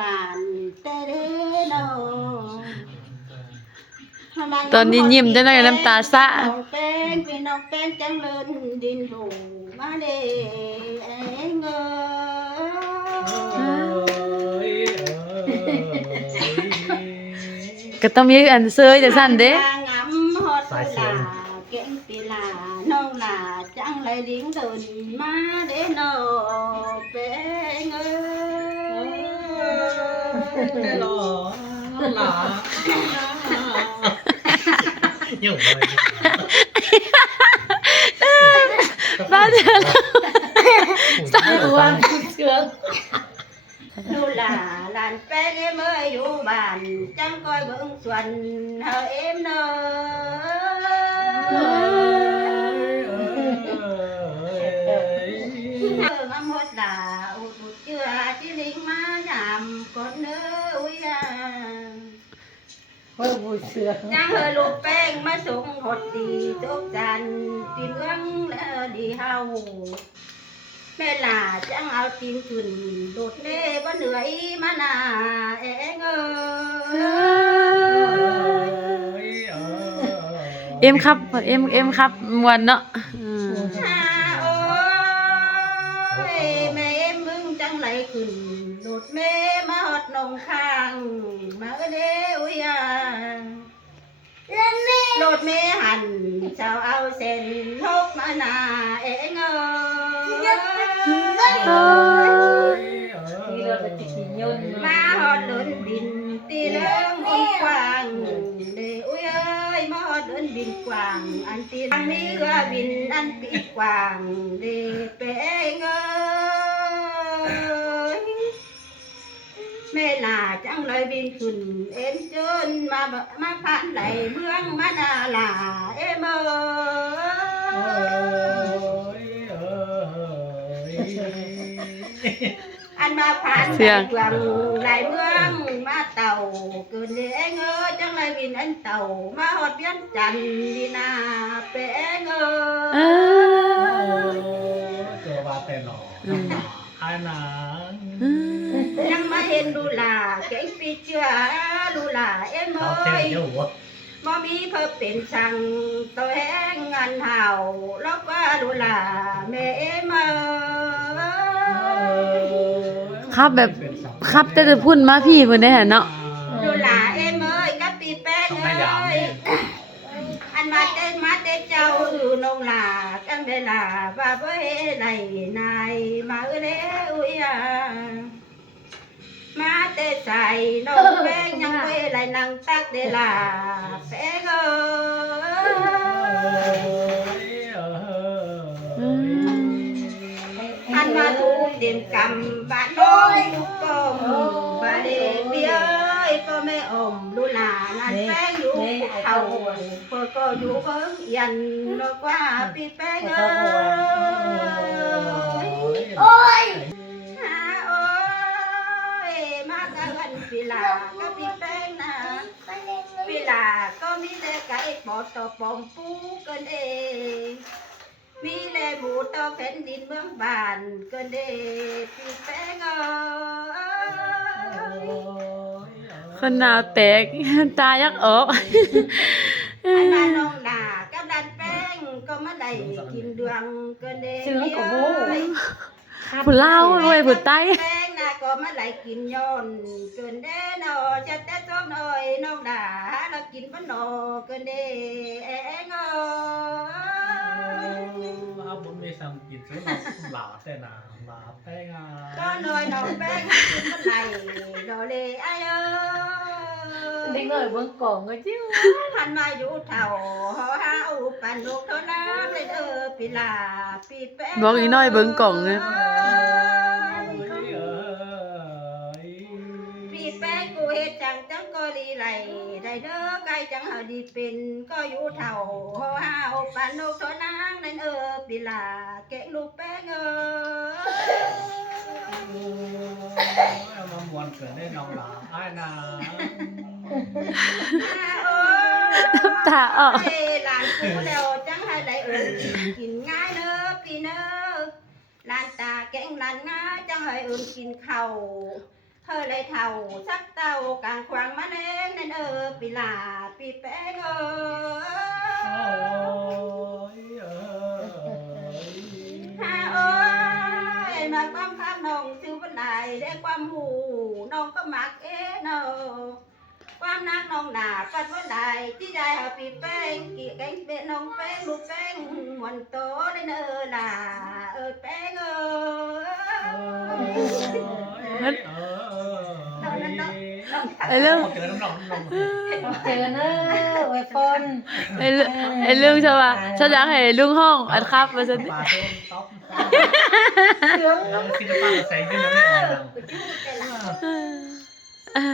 บ้านเตเรโนตอนนี้ยิ้มจะได้น้ำตาซะน้องเป็นพี่น้องเป็นจังเลินดินถูมาเด้เองก็ต้องมีอันเซยจะสั่นเด้งำฮอดลาเก่งปีลาน้องลาจังเลยดิ้งเดินมาเด้โนเป็นได้หรอหลาอยู่เลย บ้าเถอะสาววัน เชือก ดูลาลานแป้งเมื่ออยู่บ้านจังคอยเบิ่งส่วนเฮาเอ็มเนอมาหมดด่าอุดเจือที่ลิงมายามกดเนื้ออุ้ยเฮ้ยบุญเชือก จังเฮลูกแป้งมาส่งหดดีทุกจันที่เมืองแล้วดีเฮาแม่ลาจังเอาตีนขึ้นโดดเล่บ่เหนื่อยมาหน้าเองเอ็มครับเอ็มครับมวนเนาะโอ้ยแม่มึงจังไหลขึ้นโดดแม่มาหอดนองข้างมาเด้อุ้ยโดดแม่หันเจ้าเอาเส้นทกมาหน้าเองมาหอดเดินบินตีเรื่องบินกว้างเด้อุ้ยเอ้ยมาหอดเดินบินกว้างอันตีทางนี้เรือบินอันปีกว้างเด้เป้งเอ้ยแม่ลาจังเลยบินขึ้นเอ็มจนมาผ่านไหลเมืองมานาลาเอ็มอันมาผ่านไหลเมืองไหลเมืองมาเต่าเกินเด้งเอ้ยจังเลยบินอันเต่ามาหอดเวียนจันดีนาเป้งเอ้ย ตัวว่าแต่หล่ออันนั้น ยังมาเห็นดูลาเก่งปีเชื่อดูลาเอ็ม เขา เอ้ เท่ ย เยอะวะ บ่มีเพิ่มเป็นช่างตัวแห้งงานเห่าแล้วก็ดูลาแม่เอ็มเอ้ย ครับแบบครับแต่จะพุ่นมาพี่เพิ่นได้หั่นเนาะ ดูลาเอ็มเอ้ยกับปีแป้งเอ้ยอันมาเต้นเจ้าอยู่นงลากันเวลาว่าเว้ยไหนนายมาเอ้ยอุ้ยมาเตะใส่น้องแป้งยังเว้ยไหลนางตักเดลาแป้งเอ้ยอันมาถูกเต็มกำบ้านน้อยลูกกมบ้านเด็กเบี้ยก็ไม่อมดูหลานนั่นแป้งอยู่เขาเพื่อก็อยู่เพิ่งยันนกว่าปีแป้งเอ้ยโอ้ยมากันปีลาก็ปีแป้งนะปีลาก็มีแต่ไก่ปอดต่อปอมปูกันเองมีแลหมูต่อแผ่นดินเมืองบ้านกันเด้ปีแป้งเอ้ย คนหนาวแตกตายักออก อันนั้นน้องด่ากับดันแป้งก็มาได้กินดวงกันเด้ ชื่อก็โหผู้ลาวรวยผู้ใต้ แป้งน่ะก็มาได้กินย้อนเกินเด้นอจะแต่ส้มหน่อยน้องด่าเรากินบ่นอเกินเด้เองเอ้ย เอาบุญมีสังกิจซื้อหลาแต่หนาหลาแป้งอ่ะ ก็น้อยน้องแป้งกินบ่ไหลดอเลไอ้เอ้ย เด็กน้อยเบิ่งกล่องก็จิ้ว หันมาอยู่เท่าหอหาอุปันลูกเท่าน้ำเลยปีลาปีแป้ง บอกอีน้อยเบิ่งกล่องเนี่ย ปีแป้งกูเฮ็ดจังก็ดีไหลได้เด้อไก่จังเฮาดีเป็นก็อยู่เท่าหอหาอุปันลูกเท่าน้ำนั่นปีลาแกะลูกแป้งเอามามวนเกิดได้น้องหลาไอ้นา ตาออก หลานกูแล้วจังให้ได้กินง่ายเด้อปีเด้อหลานตาแกงหลานง่ายจังให้กินข้าว เธอเลยเท่าสักเต่ากลางควางมาแรงนั่นปีลาปีแป้งโอ้ยฮาเอ้ยมาความคำน้องชื่อวันไหนได้ความหูน้องก็มักเนาความนักน้องหนาปัดวันไหนที่ได้เอาปีแป้งกี่แกงเป็นน้องแป้งลูกแป้งหวนโตได้ล่ะแป้งไอ้เรื่อง เจอน้ำหนอง เจอเนอะไว้ปน ไอ้เรื่องใช่ป่ะฉันอยากให้ลุงห้องอันครับมาฉัน ปลาต้มต๊อกศิลปะใส่ขึ้นแล้วไม่เอา